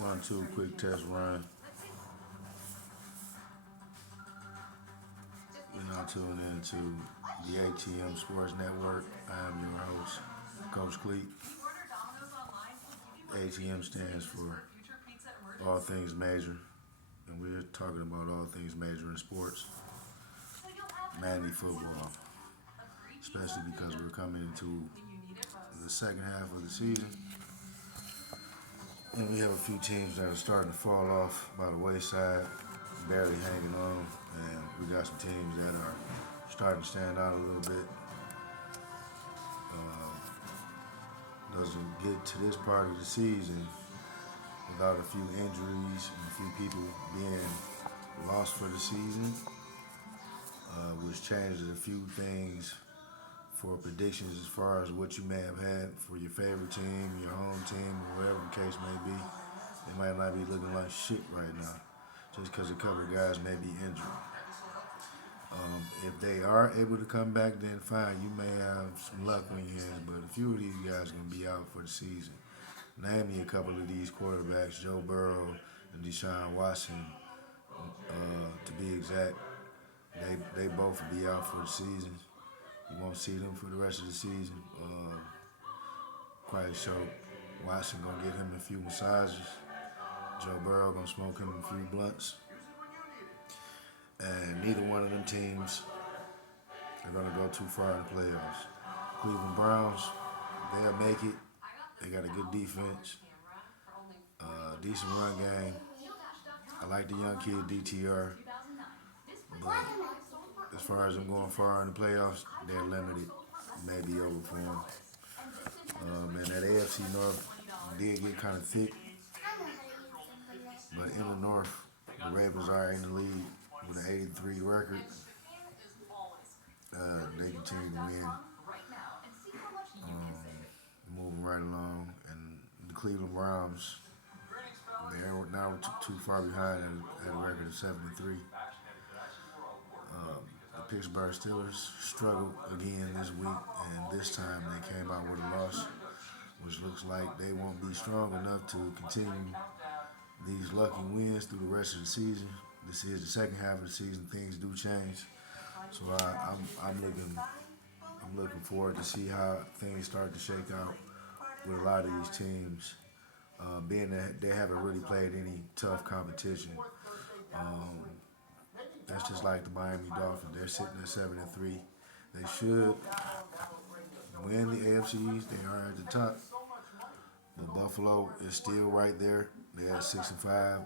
One, two, quick test run. You're now tuned into the A.T.M Sports Network. I am your host, Coach Clete. A.T.M stands for All Things Major, and we're talking about all things major in sports, mainly football, especially because we're coming into the second half of the season, and we have a few teams that are starting to fall off by the wayside, barely hanging on, and we got some teams that are starting to stand out a little bit. Doesn't get to this part of the season without a few injuries and a few people being lost for the season, which changes a few things for predictions as far as what you may have had for your favorite team, your home team, or whatever the case may be. It might not be looking like shit right now, just because a couple of guys may be injured. If they are able to come back, then fine. You may have some luck on your hands, but a few of these guys are going to be out for the season. Name me a couple of these quarterbacks: Joe Burrow and Deshaun Watson, to be exact. They both will be out for the season. You won't see them for the rest of the season. Quite sure Watson gonna get him a few massages. Joe Burrow gonna smoke him a few blunts. And neither one of them teams are gonna go too far in the playoffs. Cleveland Browns, they'll make it. They got a good defense, decent run game. I like the young kid DTR, but as far as them going far in the playoffs, they're limited. Maybe over for them. And that AFC North did get kind of thick, but in the North, the Ravens are in the lead with an 83 record. They continue to win, moving right along. And the Cleveland Browns, they're now too far behind at a record of 73. The Pittsburgh Steelers struggled again this week, and this time they came out with a loss, which looks like they won't be strong enough to continue these lucky wins through the rest of the season. This is the second half of the season. Things do change, so I'm looking forward to see how things start to shake out with a lot of these teams. Being that they haven't really played any tough competition. That's just like the Miami Dolphins. They're sitting at 7-3. They should win the AFC East. They are at the top. But Buffalo is still right there. They at 6-5.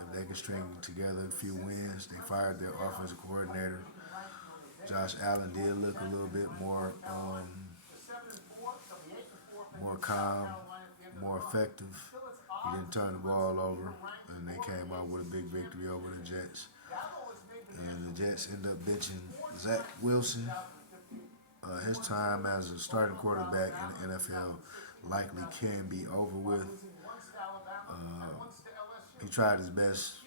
If they can string together a few wins, they fired their offensive coordinator. Josh Allen did look a little bit more calm, more effective. He didn't turn the ball over, and they came out with a big victory over the Jets. And the Jets end up benching Zach Wilson. His time as a starting quarterback in the NFL likely can be over with. He tried his best.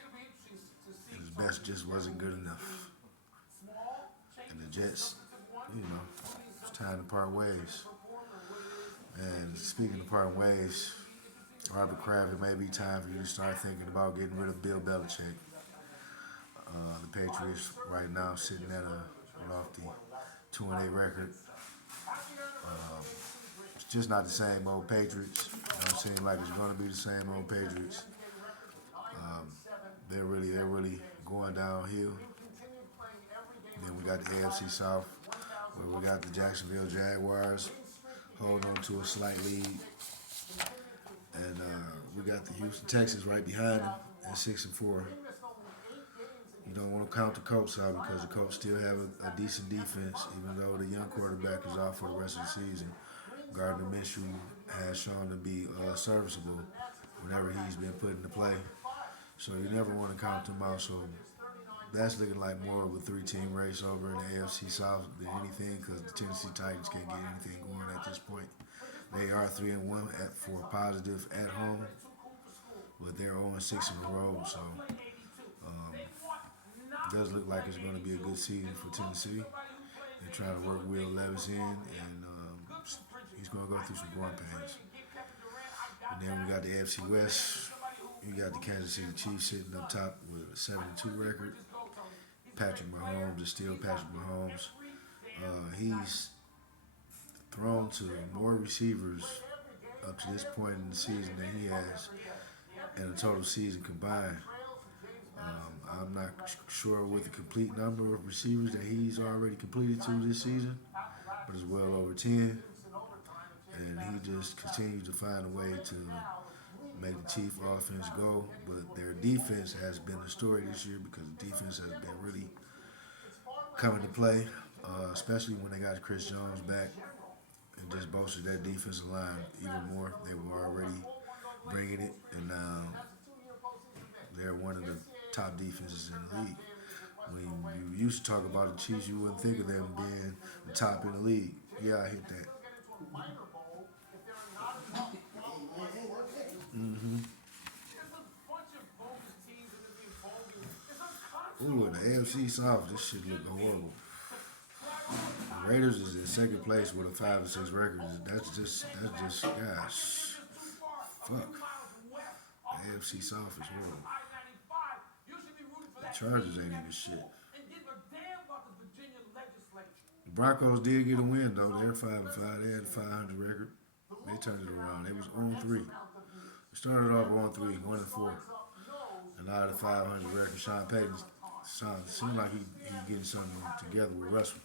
His best just wasn't good enough. And the Jets, it's time to part ways. And speaking of parting ways, Robert Kraft, it may be time for you to start thinking about getting rid of Bill Belichick. The Patriots right now sitting at a lofty 2-8 record. It's just not the same old Patriots. It don't seem like it's going to be the same old Patriots. They're really going downhill. Then we got the AFC South, where we got the Jacksonville Jaguars holding on to a slight lead, and we got the Houston Texans right behind them at 6-4. You don't want to count the Colts out because the Colts still have a decent defense, even though the young quarterback is out for the rest of the season. Gardner Minshew has shown to be serviceable whenever he's been put into play. So you never want to count them out. So that's looking like more of a three-team race over in the AFC South than anything, because the Tennessee Titans can't get anything going at this point. They are 3-1 for positive at home, but they're 0-6 in a row. So it does look like it's going to be a good season for Tennessee. They're trying to work Will Levis in, and he's going to go through some growing pains. And then we got the AFC West, You got the Kansas City Chiefs sitting up top with a 7-2 record. Patrick Mahomes is still Patrick Mahomes. He's thrown to more receivers up to this point in the season than he has in a total season combined. I'm not sure with the complete number of receivers that he's already completed to this season, but it's well over 10. And he just continues to find a way to make the Chief offense go. But their defense has been the story this year because the defense has been really coming to play, especially when they got Chris Jones back and just bolstered that defensive line even more. They were already bringing it, and now they're one of the top defenses in the league. When you used to talk about the Chiefs, you wouldn't think of them being the top in the league. Yeah, I hit that. Mm-hmm. Ooh, in the AFC South, this shit look horrible. The Raiders is in second place with a 5-6 record. That's just gosh, fuck. The AFC South is horrible. The Chargers ain't even shit. The Broncos did get a win though. They're 5-5. They had a 500 record. They turned it around. They was 0-3. They started off 0-3, 1-4, and now the 500 record. Sean Payton seems like he getting something together with Russell.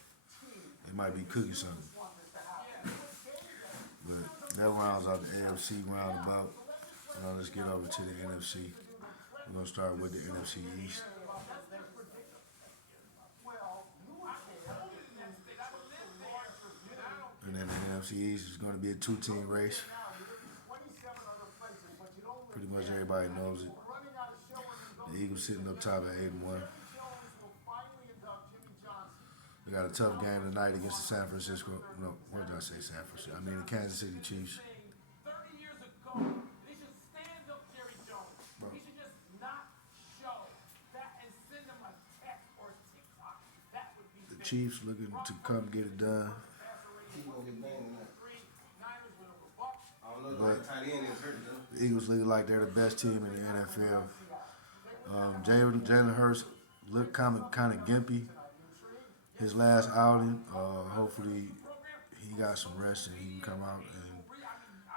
They might be cooking something. But that rounds out the AFC roundabout. Now let's get over to the NFC. We're gonna start with the NFC East. And then the NFC East is going to be a two-team race. Pretty much everybody knows it. The Eagles sitting up top at 8-1. We got a tough game tonight against the San Francisco. No, what did I say? San Francisco. I mean the Kansas City Chiefs. Bro. The Chiefs looking to come get it done. But the Eagles looking like they're the best team in the NFL. Jalen Hurts looked kind of gimpy his last outing. Hopefully he got some rest and he can come out. And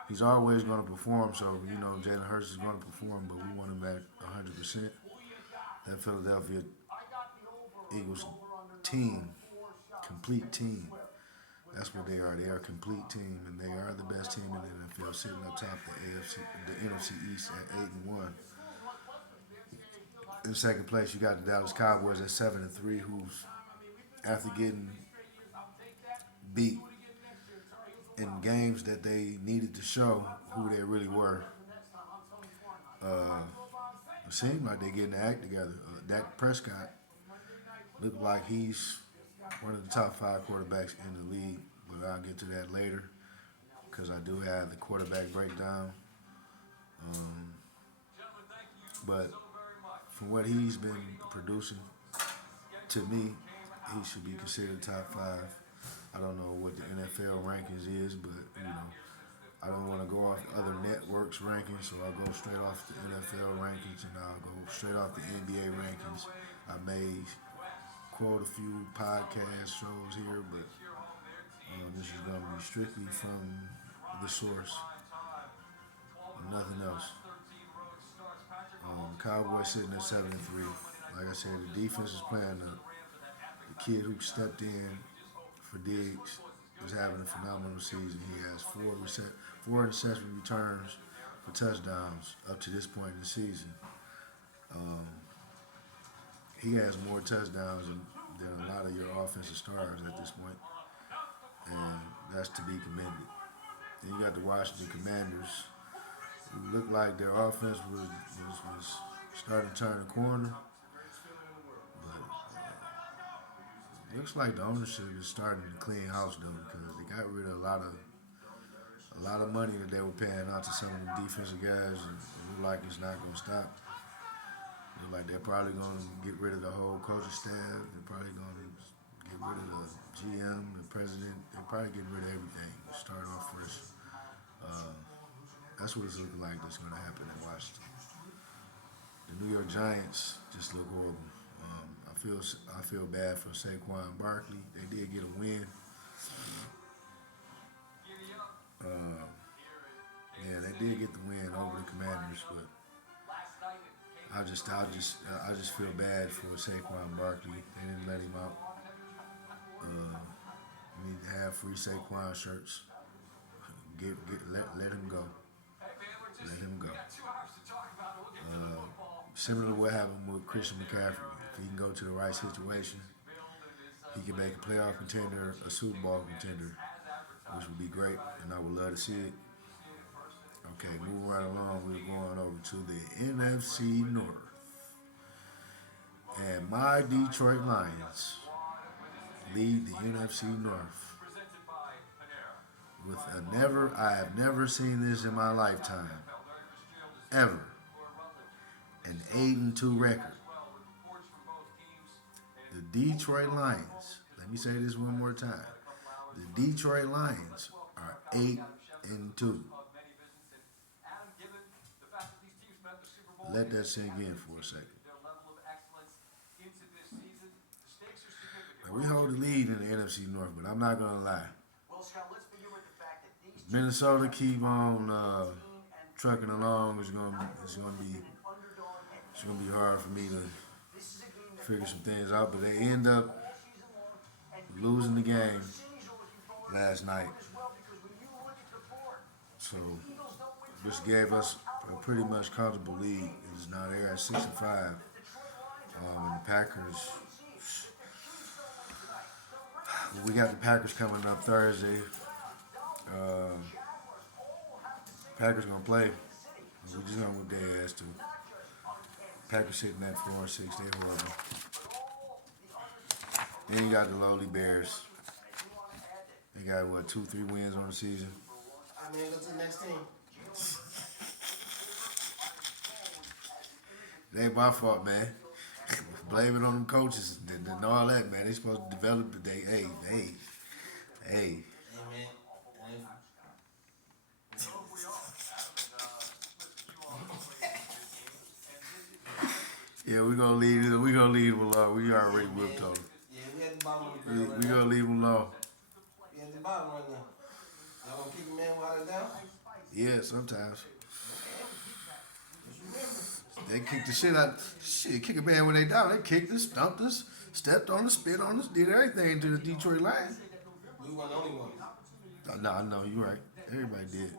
he's always going to perform. So Jalen Hurts is going to perform, but we want him at 100%. That Philadelphia Eagles team, complete team. That's what they are. They are a complete team, and they are the best team in the NFL, sitting up top the NFC East at 8-1. In second place, you got the Dallas Cowboys at 7-3, who's after getting beat in games that they needed to show who they really were. It seemed like they're getting the act together. Dak Prescott looked like he's one of the top 5 quarterbacks in the league, but I'll get to that later because I do have the quarterback breakdown. But from what he's been producing, to me, he should be considered top 5. I don't know what the NFL rankings is, but I don't want to go off other networks' rankings, so I'll go straight off the NFL rankings and I'll go straight off the NBA rankings. I may quote a few podcast shows here, but this is going to be strictly from the source, nothing else. Cowboys sitting at 7-3. Like I said, the defense is playing up. The kid who stepped in for Diggs is having a phenomenal season. He has 4 interception returns for touchdowns up to this point in the season. He has more touchdowns than a lot of your offensive stars at this point, and that's to be commended. Then you got the Washington Commanders, who looked like their offense was starting to turn the corner, but looks like the ownership is starting to clean house though, because they got rid of a lot of money that they were paying out to some of the defensive guys, and it look like it's not going to stop. It look like they're probably going to get rid of the whole coaching staff. They're probably going to get rid of the GM, the president. They're probably getting rid of everything. Start off fresh. That's what it's looking like that's going to happen in Washington. The New York Giants just look horrible. I feel bad for Saquon Barkley. They did get a win. Uh, yeah, they did get the win over the Commanders, but I just feel bad for Saquon Barkley. They didn't let him out. We need to have free Saquon shirts. Let him go. Let him go. Similar to what happened with Christian McCaffrey. If he can go to the right situation, he can make a playoff contender, a Super Bowl contender, which would be great, and I would love to see it. Okay, moving right along, we're going over to the NFC North. And my Detroit Lions lead the NFC North with I have never seen this in my lifetime, ever, an 8-2 record. The Detroit Lions, let me say this one more time. The Detroit Lions are 8-2. Let that sink in for a second. Now, we hold the lead in the NFC North, but I'm not gonna lie. Minnesota keep on trucking along. It's gonna be hard for me to figure some things out, but they end up losing the game last night. So this gave us a pretty much comfortable lead. It is now they're at 6-5. And the Packers, we got the Packers coming up Thursday. Packers gonna play. We just gonna whip their ass too. Packers sitting at 4-6. They horrible. Then you got the lowly Bears. They got what, 2-3 wins on the season. I mean, go to the next team. It ain't my fault, man. Blame it on them coaches and all that, man. They supposed to develop the day. Hey. Hey, man. Yeah, we gonna leave them alone. We already whipped on them. Yeah, we at the bottom of the barrel We gonna leave them alone. We at the bottom right now. Y'all gonna kick a man while they're down? Yeah, sometimes. They kick the shit out. Shit, kick a man when they down. They kicked us, stumped us, stepped on us, spit on us, did everything to the Detroit Lions. We weren't the only ones. No, I know you're right. Everybody did.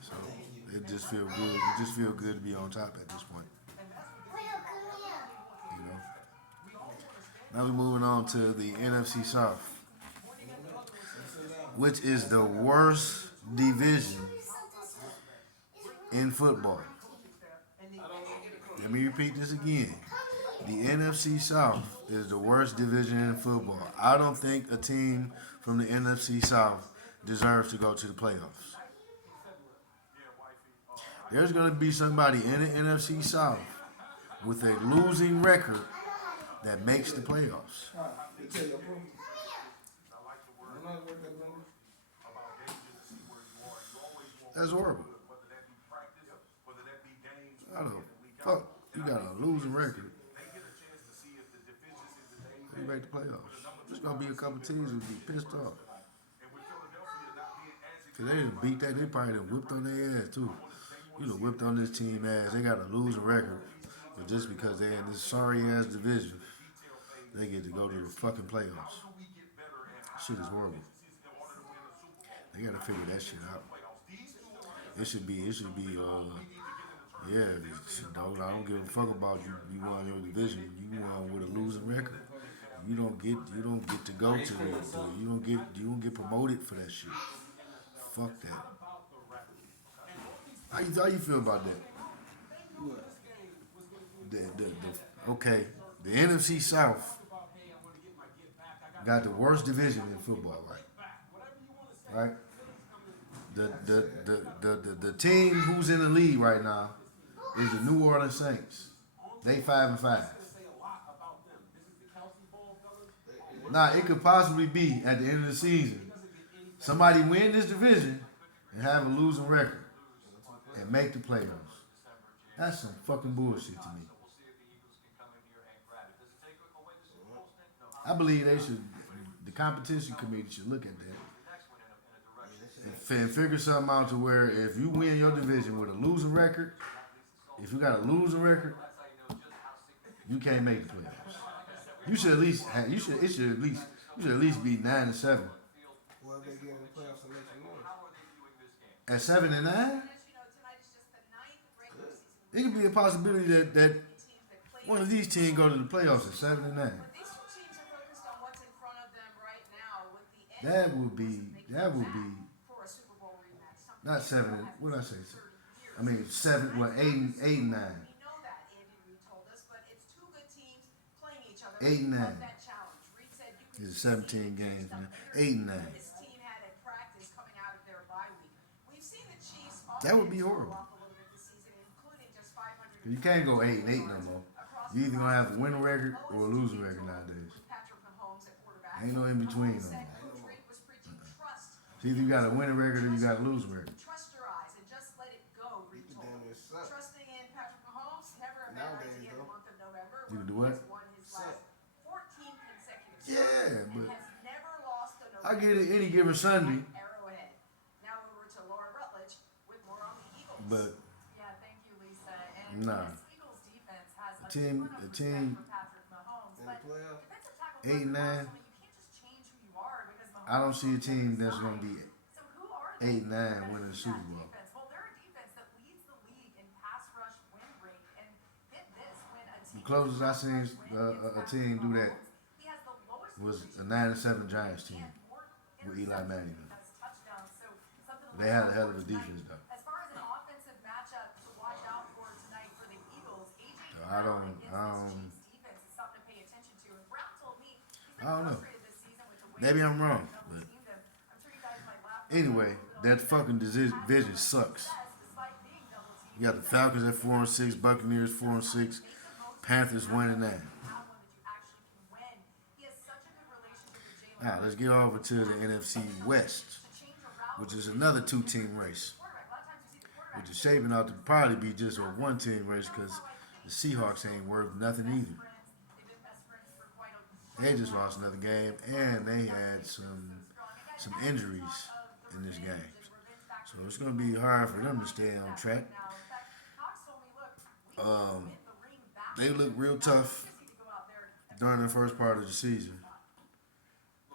So it just feel good. It just feel good to be on top at this point. You know. Now we're moving on to the NFC South, which is the worst division in football. Let me repeat this again. The NFC South is the worst division in football. I don't think a team from the NFC South deserves to go to the playoffs. There's going to be somebody in the NFC South with a losing record that makes the playoffs. That's horrible. How the fuck you got a losing record? You make the playoffs. There's gonna be a couple teams who'll be pissed off. Cause they done beat that, they probably done whipped on their ass too. You done whipped on this team ass. They got a losing record. But just because they're in this sorry ass division, they get to go to the fucking playoffs. Shit is horrible. They gotta figure that shit out. It should be, yeah, dog, I don't give a fuck about you. You won your division. You won with a losing record. You don't get to go to it. You don't get promoted for that shit. Fuck that. How you feel about that? Okay, the NFC South got the worst division in football, right? Right? The team who's in the lead right now is the New Orleans Saints. They 5-5. Now it could possibly be at the end of the season, somebody win this division and have a losing record and make the playoffs. That's some fucking bullshit to me. I believe they should. The competition committee should look at that Yeah, that shit ain't. and figure something out to where if you win your division with a losing record, if you got a losing record, you can't make the playoffs. You should at least. Have, you should. It should at least. You should at least be 9-7. Well, if they get in the playoffs and make some noise. At 7-9, Good. it could be a possibility that one of these teams go to the playoffs at 7-9. That would be not 7. What did I say? I mean 7. What 8 and 9. 8 and 9. It's 17 games, man. 8 and 9. That would be horrible. You can't go 8-8 no more. You either gonna have a winning record or a losing record nowadays. Ain't no in between no more. So either you got a winning record or you got a losing record. You can damn near suck. Nowadays, though. You can do what? Suck. Yeah, but I get it any given Sunday. But nah, the team In the playoffs. 8-9. I don't see a team that's gonna be 8-9 winning the Super Bowl. The closest I seen a team do that was a 9-7 Giants team with Eli Manning. They had a hell of a defense though. So I don't know. Maybe I'm wrong, but anyway, that fucking division sucks. You got the Falcons at 4-6, Buccaneers 4-6, Panthers 1-9. Now let's get over to the NFC West, which is another 2-team race, which is shaping out to probably be just a 1-team race because the Seahawks ain't worth nothing either. They just lost another game, and they had some injuries in this game. So it's going to be hard for them to stay on track. They look real tough during the first part of the season.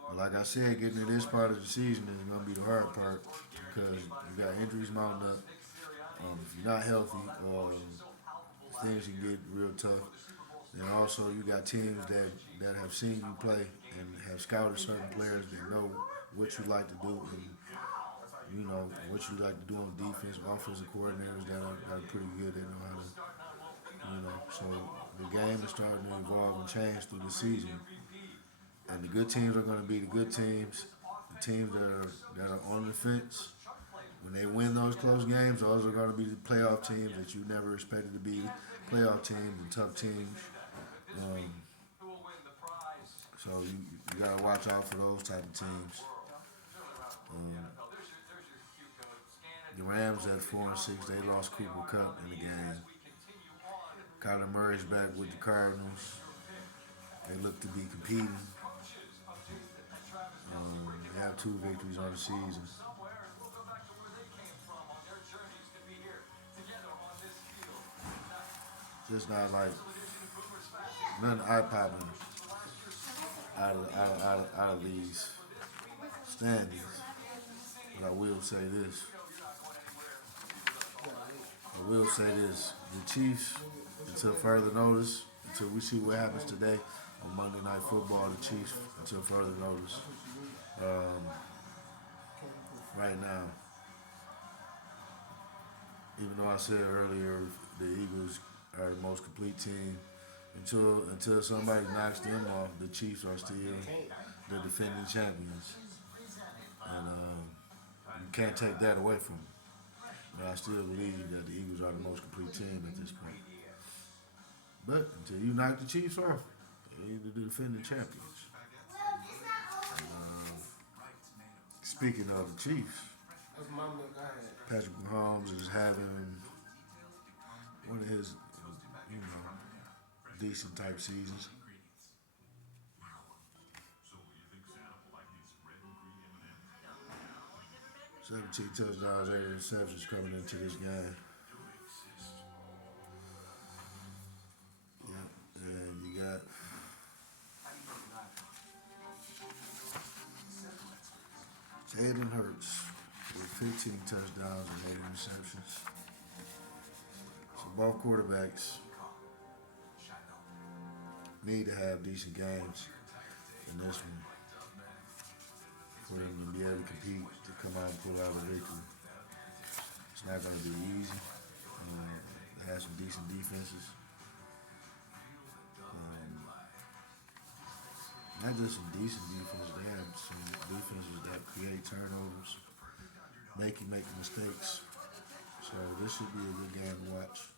But like I said, getting to this part of the season is going to be the hard part because you got injuries mounting up. If you're not healthy, things can get real tough. And also, you got teams that have seen you play and have scouted certain players that know what you like to do and you know what you like to do on defense. Offensive coordinators that are pretty good. They know how to, So the game is starting to evolve and change through the season. And the good teams are going to be the good teams. The teams that are on the fence, when they win those close games, those are going to be the playoff teams that you never expected to be playoff teams and tough teams. So you got to watch out for those type of teams. The Rams at 4-6, they lost Cooper Kupp in the game. Kyler Murray's back with the Cardinals. They look to be competing. They have 2 victories on the season. Just not like nothing eye-popping out of these standings. But I will say this. The Chiefs, until further notice, until we see what happens today on Monday Night Football, the Chiefs, until further notice. Right now, even though I said earlier the Eagles are the most complete team, until somebody knocks them off, the Chiefs are still the defending champions. And you can't take that away from them. But I still believe that the Eagles are the most complete team at this point. But until you knock the Chiefs off, they're the defending champions. Speaking of the Chiefs, Patrick Mahomes is having one of his, decent type seasons. 17 touchdowns, 8 interceptions coming into this game. Yep. And you got Jalen Hurts with 15 touchdowns and 8 interceptions. So both quarterbacks need to have decent games in this one for them to be able to compete, to come out and pull out a victory. It's not going to be easy. They have some decent defenses. Not just some decent defense, they have some defenses that create turnovers, make you make mistakes. So this should be a good game to watch.